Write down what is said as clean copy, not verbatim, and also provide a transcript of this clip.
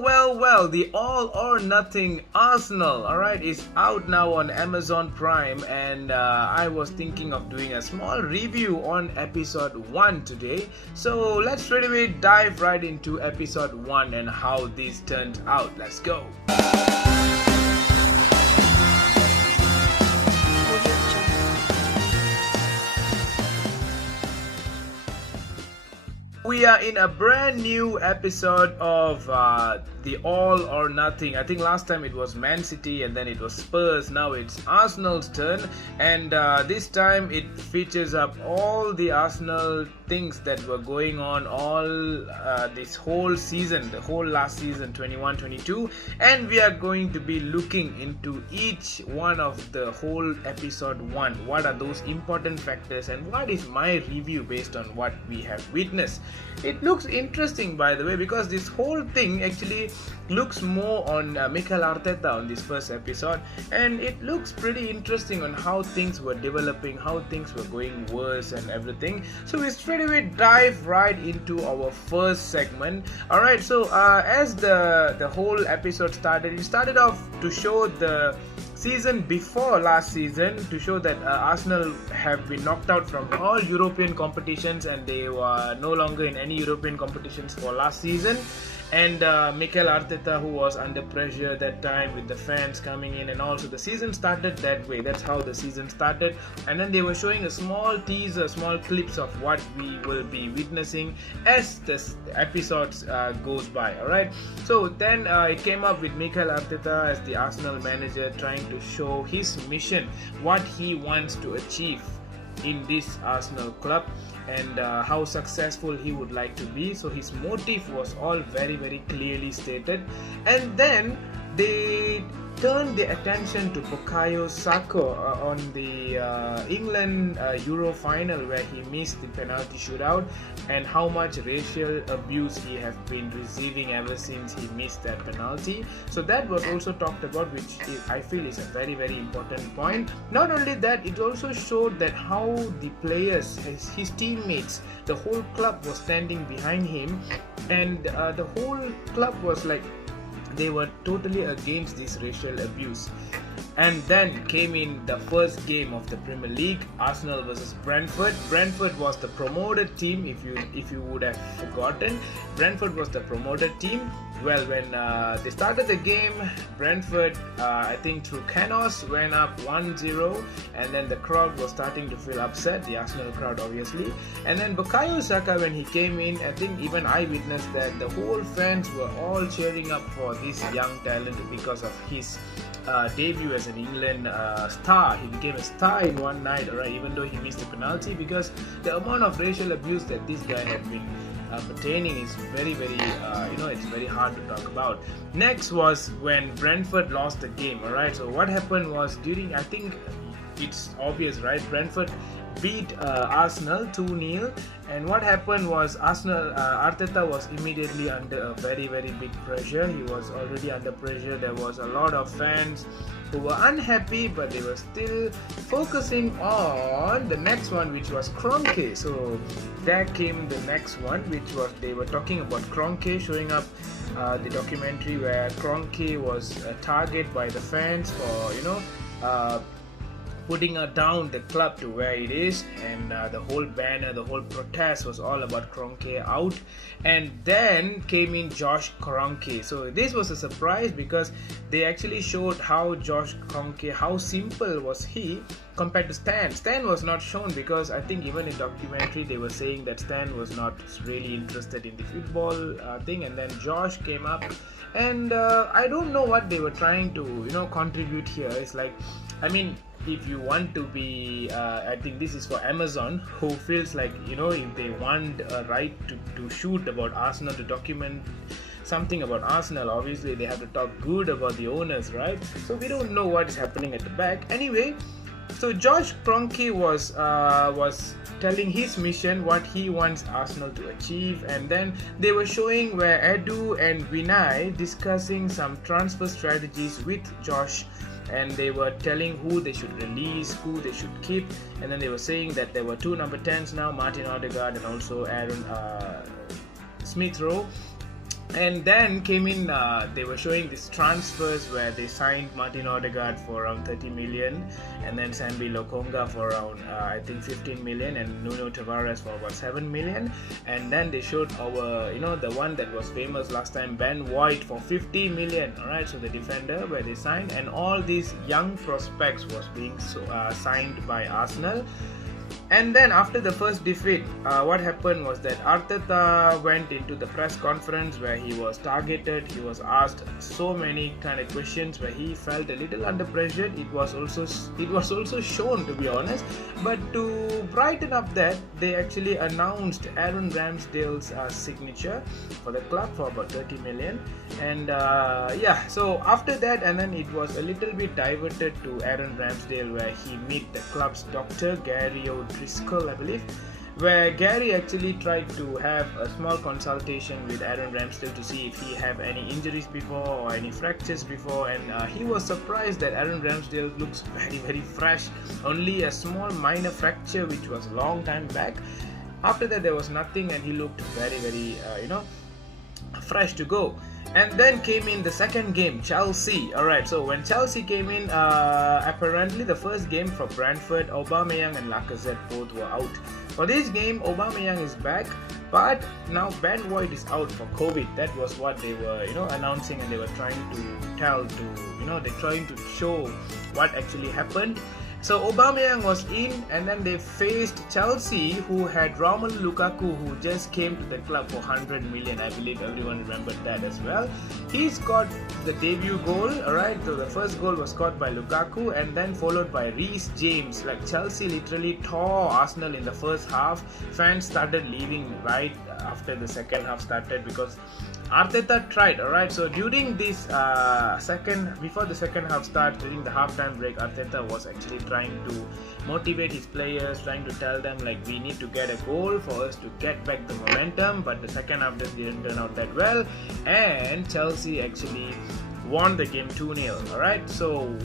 Well, the All or Nothing Arsenal, alright, is out now on Amazon Prime, and I was thinking of doing a small review on episode 1 today. So let's straight away dive right into episode 1 and how this turned out. Let's go. We are in a brand new episode of the All or Nothing. I think last time it was Man City and then it was Spurs. Now it's Arsenal's turn, and this time it features up all the Arsenal things that were going on all this whole season, the whole last season 21-22, and we are going to be looking into each one of the whole episode 1. What are those important factors and what is my review based on what we have witnessed. It looks interesting, by the way, because this whole thing actually looks more on Mikel Arteta on this first episode, and it looks pretty interesting on how things were developing, how things were going worse and everything. So we straight away dive right into our first segment. Alright, so as the whole episode started, it started off to show the season before last season, to show that Arsenal have been knocked out from all European competitions and they were no longer in any European competitions for last season. And Mikel Arteta, who was under pressure that time with the fans coming in, and also the season started that way. That's how the season started. And then they were showing a small teaser, small clips of what we will be witnessing as the episodes goes by. Alright, so then it came up with Mikel Arteta as the Arsenal manager trying to show his mission, what he wants to achieve in this Arsenal club, and how successful he would like to be. So his motive was all very, very clearly stated. And then they turned their attention to Bukayo Saka on the England Euro final, where he missed the penalty shootout, and how much racial abuse he has been receiving ever since he missed that penalty. So that was also talked about, which I feel is a very, very important point. Not only that, it also showed that how the players, his teammates, the whole club was standing behind him, and the whole club was like, they were totally against this racial abuse. And then came in the first game of the Premier League, Arsenal versus Brentford. Brentford was the promoted team, if you would have forgotten. Brentford was the promoted team. Well, when they started the game, Brentford, I think through Canos, went up 1-0, and then the crowd was starting to feel upset, the Arsenal crowd obviously. And then Bukayo Saka, when he came in, I think even I witnessed that the whole fans were all cheering up for this young talent because of his debut as an England star. He became a star in one night, alright, even though he missed the penalty, because the amount of racial abuse that this guy had been pertaining is very, very it's very hard to talk about. Next was when Brentford lost the game. Alright, so what happened was, during, I think it's obvious, right, Brentford beat Arsenal 2-0, and what happened was Arteta was immediately under a very, very big pressure. He was already under pressure. There was a lot of fans who were unhappy, but they were still focusing on the next one, which was Kroenke. So there came the next one, which was, they were talking about Kroenke, showing up the documentary where Kroenke was a target by the fans for putting down the club to where it is, and the whole banner, the whole protest was all about Kroenke out. And then came in Josh Kroenke. So this was a surprise, because they actually showed how Josh Kroenke, how simple was he compared to Stan. Stan was not shown, because I think even in documentary they were saying that Stan was not really interested in the football thing, and then Josh came up, and I don't know what they were trying to contribute here. It's like, I mean, if you want to be I think this is for Amazon, who feels like, if they want a right to shoot about Arsenal, to document something about Arsenal, obviously they have to talk good about the owners, right? So we don't know what's happening at the back. Anyway, so Josh Kroenke was telling his mission, what he wants Arsenal to achieve, and then they were showing where Edu and Vinay discussing some transfer strategies with Josh, and they were telling who they should release, who they should keep, and then they were saying that there were 2 number 10s now, Martin Odegaard and also Aaron Smith Rowe. And then came in, they were showing these transfers where they signed Martin Odegaard for around 30 million, and then Sambi Lokonga for around I think 15 million, and Nuno Tavares for about 7 million. And then they showed our, the one that was famous last time, Ben White, for 50 million. Alright, so the defender where they signed, and all these young prospects was being signed by Arsenal. And then after the first defeat, what happened was that Arteta went into the press conference where he was targeted. He was asked so many kind of questions where he felt a little under pressure. It was also shown, to be honest. But to brighten up that, they actually announced Aaron Ramsdale's signature for the club for about 30 million. And so after that, and then it was a little bit diverted to Aaron Ramsdale, where he met the club's doctor, Gary O'Driscoll, I believe, where Gary actually tried to have a small consultation with Aaron Ramsdale to see if he had any injuries before or any fractures before, and he was surprised that Aaron Ramsdale looks very, very fresh. Only a small minor fracture which was a long time back. After that there was nothing, and he looked very, very fresh to go. And then came in the second game, Chelsea. Alright, so when Chelsea came in, apparently the first game for Brentford, Aubameyang and Lacazette both were out. For this game, Aubameyang is back, but now Ben White is out for COVID. That was what they were, announcing, and they were trying to tell they're trying to show what actually happened. So Aubameyang was in, and then they faced Chelsea, who had Romelu Lukaku, who just came to the club for 100 million. I believe everyone remembered that as well. He scored the debut goal, alright. So the first goal was scored by Lukaku, and then followed by Reece James. Like, Chelsea literally tore Arsenal in the first half. Fans started leaving right after the second half started, because Arteta tried, alright. So during this before the second half starts, during the halftime break, Arteta was actually trying to motivate his players, trying to tell them like, we need to get a goal for us to get back the momentum. But the second half just didn't turn out that well, and Chelsea actually won the game 2-0. Alright, so